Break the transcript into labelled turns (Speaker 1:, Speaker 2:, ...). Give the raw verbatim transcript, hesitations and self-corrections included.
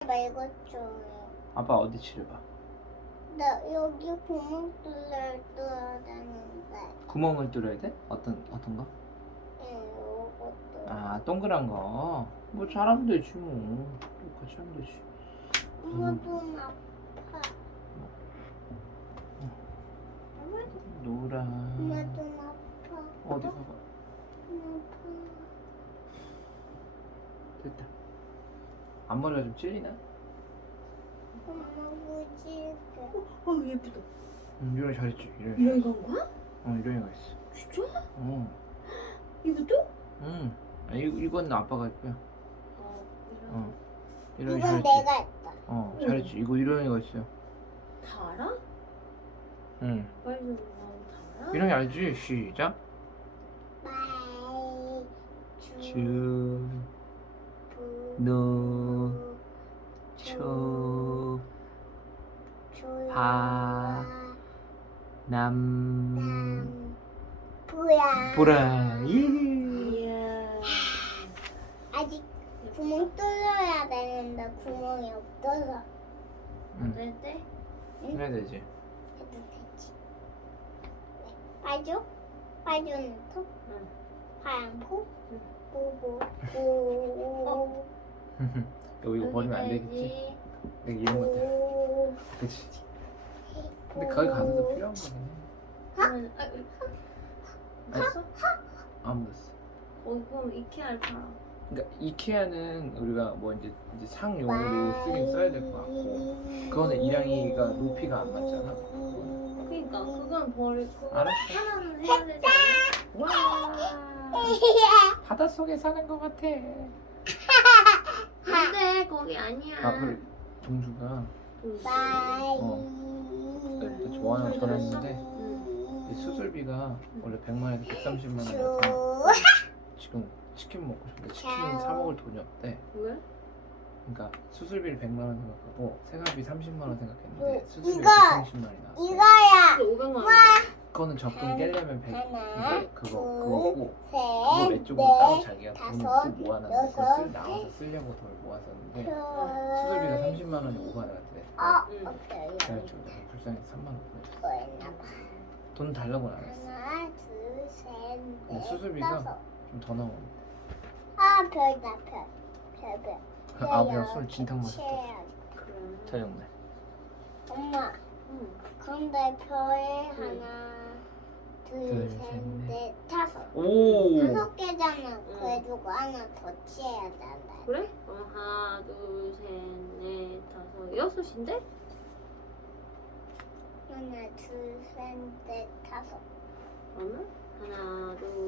Speaker 1: 칠해봐. 이거 좀.
Speaker 2: 아빠 어디 칠해봐.
Speaker 1: 나 여기 구멍 뚫려 뚫어야 되는데.
Speaker 2: 구멍을 뚫어야 돼? 어떤 어떤 거?
Speaker 1: 응, 요것도.
Speaker 2: 아 동그란 거. 뭐 잘하면 되지 뭐. 똑같이 하면 되지.
Speaker 1: 엄마 좀 아파.
Speaker 2: 노란.
Speaker 1: 엄마 좀 아파.
Speaker 2: 어디 봐봐.
Speaker 1: 엄마 아파.
Speaker 2: 됐다. 앞머리가 좀 찔리나?
Speaker 1: 엄마 무지개.
Speaker 3: 어 예쁘다.
Speaker 2: 응, 유령이 잘했지. 유령이.
Speaker 3: 이런 건 거야?
Speaker 2: 어, 유령이가 있어.
Speaker 3: 진짜?
Speaker 2: 어.
Speaker 3: 이것도?
Speaker 2: 응. 아, 이 이건 아빠가 했고요.
Speaker 3: 어
Speaker 2: 어.
Speaker 1: 이건
Speaker 2: 유령이 잘했지.
Speaker 1: 내가 했다.
Speaker 2: 어, 잘했지. 이거 유령이가 있어요.
Speaker 3: 다 알아?
Speaker 2: 응.
Speaker 3: 빨리 좀 다 알아?
Speaker 2: 유령이 알지? 시작.
Speaker 1: 마이
Speaker 2: 주, 노, 초, 바, 남,
Speaker 1: 남 보야.
Speaker 2: 보라. 예.
Speaker 3: 이야.
Speaker 1: 아직 구멍 뚫어야 되는데 구멍이 없어서
Speaker 2: 응.
Speaker 3: 될 때?
Speaker 2: 해야 되지.
Speaker 1: 해도 되지. 네. 빠져? 빠져는 톡?
Speaker 3: 응.
Speaker 1: 파양포?
Speaker 3: 응.
Speaker 1: 보고 오.
Speaker 2: 이거 이거 버리면 안 되겠지?
Speaker 3: 되지.
Speaker 2: 여기 이런 것들.
Speaker 1: 오.
Speaker 2: 그치. 근데 거기 가서도 필요한 거네.
Speaker 3: 그러면 아,
Speaker 2: 아니,
Speaker 3: 됐어?
Speaker 2: 안 묻었어.
Speaker 3: 거기 그럼 이케아를 팔아.
Speaker 2: 그러니까 이케아는 우리가 뭐 이제 이제 상용으로 쓰긴 써야 될 것 같고, 그거는 이랑이가 높이가 안 맞잖아. 그거는.
Speaker 3: 그러니까 그건 버릴 거.
Speaker 2: 알았어.
Speaker 3: 하나는 해야 되지 않아?
Speaker 2: 와. 바닷속에 사는 것 같아.
Speaker 3: 안돼 거기 아니야.
Speaker 2: 아, 그래. 종주가
Speaker 1: 바이.
Speaker 2: 어. 또 좋아하는 전화했는데
Speaker 3: 응.
Speaker 2: 이 수술비가 원래 백만 원에서 백삼십만
Speaker 1: 슈.
Speaker 2: 원이라서 지금 치킨 먹고 싶은데 치킨 사 먹을 돈이 없대.
Speaker 3: 왜?
Speaker 2: 그러니까 수술비를 백만 원 생각하고 생활비 삼십만 원 생각했는데
Speaker 1: 어,
Speaker 2: 수술비가
Speaker 1: 이거!
Speaker 2: 백삼십만 원이 나왔대.
Speaker 1: 이거야.
Speaker 3: 근데 오백만 원.
Speaker 2: 그거는 적금 깨려면 백
Speaker 1: 하나,
Speaker 2: 이제 그거
Speaker 1: 둘,
Speaker 2: 그거고 그거
Speaker 1: 셋,
Speaker 2: 외쪽으로 따로
Speaker 1: 넷,
Speaker 2: 자기가
Speaker 1: 다섯,
Speaker 2: 돈을 또 모아놨는데 그걸 쓸
Speaker 1: 여섯,
Speaker 2: 나와서 쓰려고 돈을 모았었는데
Speaker 1: 셋.
Speaker 2: 수술비가 삼십만 원이 오가 나왔대.
Speaker 1: 어,
Speaker 3: 응.
Speaker 1: 오케이.
Speaker 2: 그래가지고 내가 불쌍해서 삼만 원 보내줬어.
Speaker 1: 이거 했나봐.
Speaker 2: 돈 달라고는 안 했어.
Speaker 1: 하나, 둘, 셋,
Speaker 2: 근데
Speaker 1: 넷,
Speaker 2: 수술비가
Speaker 1: 다섯.
Speaker 2: 좀 더 나오고.
Speaker 1: 아, 별다, 별. 별, 별.
Speaker 2: 아버지랑 술 진탕 마셨대.
Speaker 1: 마셨다.
Speaker 3: 그래.
Speaker 2: 저녁날.
Speaker 1: 엄마,
Speaker 3: 응.
Speaker 1: 근데 별에
Speaker 3: 응.
Speaker 1: 하나, 둘,
Speaker 2: 둘,
Speaker 1: 셋,
Speaker 2: 셋,
Speaker 1: 넷, 다섯.
Speaker 2: 오.
Speaker 1: 다섯 개잖아.
Speaker 3: 응.
Speaker 1: 그래가지고 하나 더 취해야 된다.
Speaker 3: 그래? 어, 하나, 둘, 셋, 넷, 다섯, 여섯인데?
Speaker 1: 하나, 둘, 셋, 넷, 다섯.
Speaker 3: 그러면 하나, 둘,